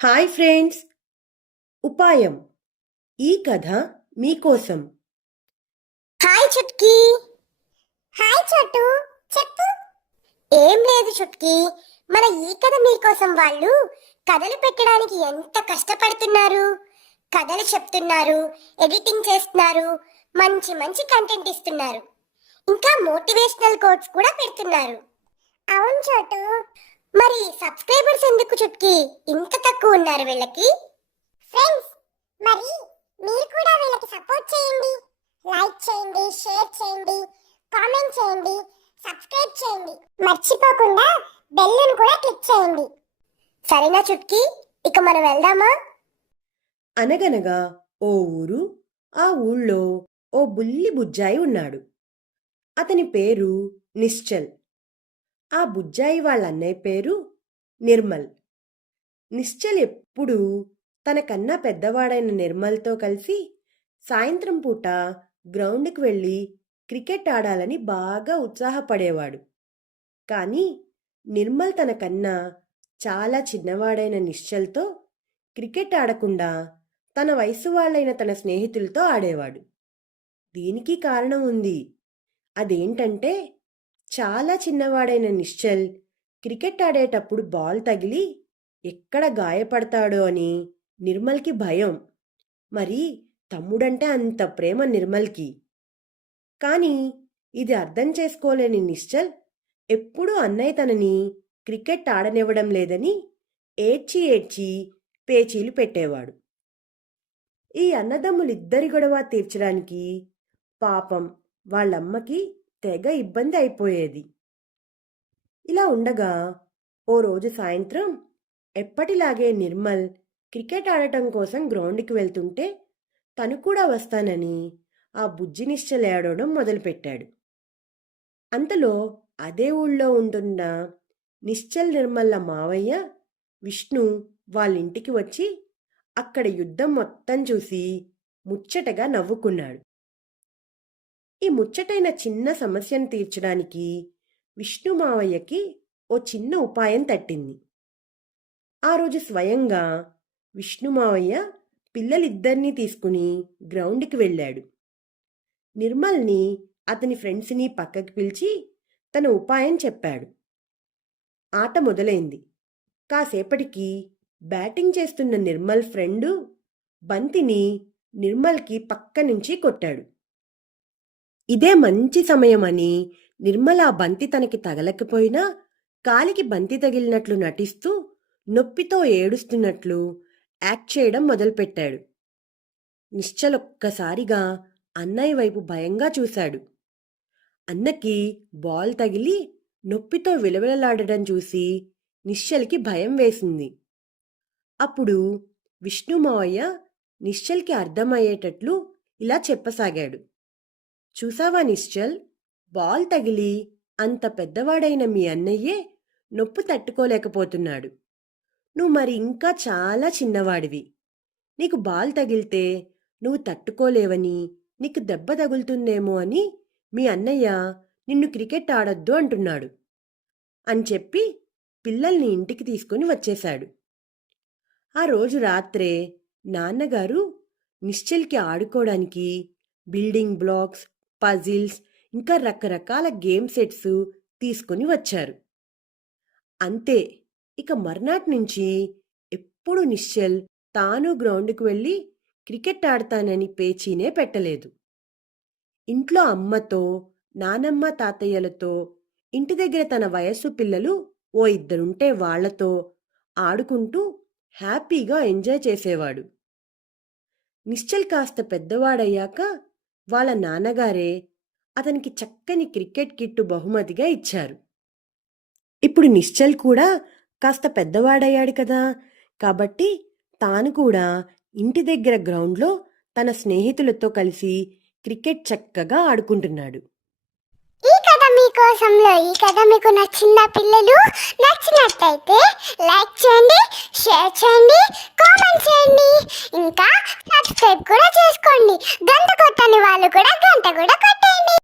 Hi friends, ఉపాయం ఈ కథ మీకోసం. హాయ్ చుట్కీ. హాయ్ చోటు, చెప్పు. ఏం లేదు చుట్కీ, మన ఈ కథ మీకోసం వాళ్ళు కథలు పెట్టడానికి ఎంత కష్టపడుతున్నారు. కథలు చెప్తున్నారు, ఎడిటింగ్ చేస్తున్నారు, మంచి మంచి కంటెంట్ ఇస్తున్నారు, ఇంకా మోటివేషనల్ కోట్స్ కూడా పెడుతున్నారు. అవును చోటు, మరి సబ్స్క్రైబర్స్ ఎందుకు చుట్కీ ఇంత తక్కువ ఉన్నారు వీళ్ళకి? ఫ్రెండ్స్, మరి మీరు కూడా వీళ్ళకి సపోర్ట్ చేయండి. లైక్ చేయండి, షేర్ చేయండి, కామెంట్ చేయండి, సబ్స్క్రైబ్ చేయండి, మర్చిపోకుండా బెల్లును కూడా క్లిక్ చేయండి. సరేనా చుట్కీ, ఇక మనం వెళ్దామా? అనగనగా ఓ ఊరు. ఆ ఊళ్ళో ఓ బుల్లి బుజ్జాయి ఉన్నాడు. అతని పేరు నిశ్చల్. ఆ బుజ్జాయి వాళ్ళ అన్నయ్య పేరు నిర్మల్. నిశ్చల్ ఎప్పుడూ తనకన్నా పెద్దవాడైన నిర్మల్తో కలిసి సాయంత్రం పూట గ్రౌండ్కి వెళ్ళి క్రికెట్ ఆడాలని బాగా ఉత్సాహపడేవాడు. కానీ నిర్మల్ తనకన్నా చాలా చిన్నవాడైన నిశ్చల్తో క్రికెట్ ఆడకుండా తన వయసు వాళ్ళైన తన స్నేహితులతో ఆడేవాడు. దీనికి కారణం ఉంది. అదేంటంటే, చాలా చిన్నవాడైన నిశ్చల్ క్రికెట్ ఆడేటప్పుడు బాల్ తగిలి ఎక్కడ గాయపడతాడో అని నిర్మల్కి భయం. మరి తమ్ముడంటే అంత ప్రేమ నిర్మల్కి. కానీ ఇది అర్థం చేసుకోలేని నిశ్చల్ ఎప్పుడూ అన్నయ్య తనని క్రికెట్ ఆడనివ్వడం లేదని ఏడ్చి ఏడ్చి పేచీలు పెట్టేవాడు. ఈ అన్నదమ్ములిద్దరి గొడవ తీర్చడానికి పాపం వాళ్ళమ్మకి తెగ ఇబ్బంది అయిపోయేది. ఇలా ఉండగా ఓ రోజు సాయంత్రం ఎప్పటిలాగే నిర్మల్ క్రికెట్ ఆడటం కోసం గ్రౌండ్కి వెళ్తుంటే తను కూడా వస్తానని ఆ బుజ్జి నిశ్చల్ ఏడవడం మొదలుపెట్టాడు. అంతలో అదే ఊళ్ళో ఉంటున్న నిశ్చల్ నిర్మల్ల మావయ్య విష్ణు వాళ్ళింటికి వచ్చి అక్కడ యుద్ధం మొత్తం చూసి ముచ్చటగా నవ్వుకున్నాడు. ఈ ముచ్చటైన చిన్న సమస్యను తీర్చడానికి విష్ణు మావయ్యకి ఓ చిన్న ఉపాయం తట్టింది. ఆ రోజు స్వయంగా విష్ణు మావయ్య పిల్లలిద్దరినీ తీసుకుని గ్రౌండ్కి వెళ్ళాడు. నిర్మల్ని అతని ఫ్రెండ్స్ని పక్కకి పిలిచి తన ఉపాయం చెప్పాడు. ఆట మొదలైంది. కాసేపటికి బ్యాటింగ్ చేస్తున్న నిర్మల్ ఫ్రెండు బంతిని నిర్మల్కి పక్క నుంచి కొట్టాడు. ఇదే మంచి సమయమని నిర్మల్ ఆ బంతి తనకి తగలకపోయినా కాలికి బంతి తగిలినట్లు నటిస్తూ నొప్పితో ఏడుస్తున్నట్లు యాక్ట్ చేయడం మొదలుపెట్టాడు. నిశ్చల్ ఒక్కసారిగా అన్నయ్య వైపు భయంగా చూశాడు. అన్నకి బాల్ తగిలి నొప్పితో విలవిలలాడడం చూసి నిశ్చల్కి భయం వేసింది. అప్పుడు విష్ణు మావయ్య నిశ్చల్కి అర్థమయ్యేటట్లు ఇలా చెప్పసాగాడు. చూసావా నిశ్చల్, బాల్ తగిలి అంత పెద్దవాడైన మీ అన్నయ్యే నొప్పి తట్టుకోలేకపోతున్నాడు. నువ్వు మరి ఇంకా చాలా చిన్నవాడివి. నీకు బాల్ తగిలితే నువ్వు తట్టుకోలేవని, నీకు దెబ్బ తగులుతుందేమో అని మీ అన్నయ్య నిన్ను క్రికెట్ ఆడొద్దు అంటున్నాడు అని చెప్పి పిల్లల్ని ఇంటికి తీసుకుని వచ్చేశాడు. ఆ రోజు రాత్రే నాన్నగారు నిశ్చల్కి ఆడుకోవడానికి బిల్డింగ్ బ్లాక్స్, పజిల్స్, ఇంకా రకరకాల గేమ్ సెట్స్ తీసుకుని వచ్చారు. అంతే, ఇక మర్నాటి నుంచి ఎప్పుడు నిశ్చల్ తాను గ్రౌండ్కి వెళ్ళి క్రికెట్ ఆడతానని పేచీనే పెట్టలేదు. ఇంట్లో అమ్మతో, నానమ్మ, తాతయ్యలతో, ఇంటి దగ్గర తన వయస్సు పిల్లలు ఓ ఇద్దరుంటే వాళ్లతో ఆడుకుంటూ హ్యాపీగా ఎంజాయ్ చేసేవాడు. నిశ్చల్ కాస్త పెద్దవాడయ్యాక వాళ్ళ నాన్నగారే అతనికి చక్కని క్రికెట్ కిట్టు బహుమతిగా ఇచ్చారు. ఇప్పుడు నిశ్చల్ కూడా కాస్త పెద్దవాడయ్యాడు కదా, కాబట్టి తాను కూడా ఇంటి దగ్గర గ్రౌండ్లో తన స్నేహితులతో కలిసి క్రికెట్ చక్కగా ఆడుకుంటున్నాడు. ఈ కథ ఈ కథ మీకు నచ్చిన పిల్లలు నచ్చినట్టయితే లైక్ చేయండి, షేర్ చేయండి, కామెంట్ చేయండి, ఇంకా సబ్స్క్రైబ్ కూడా చేసుకోండి. గంట కొట్టని వాళ్ళు కూడా గంట కూడా కొట్టేయండి.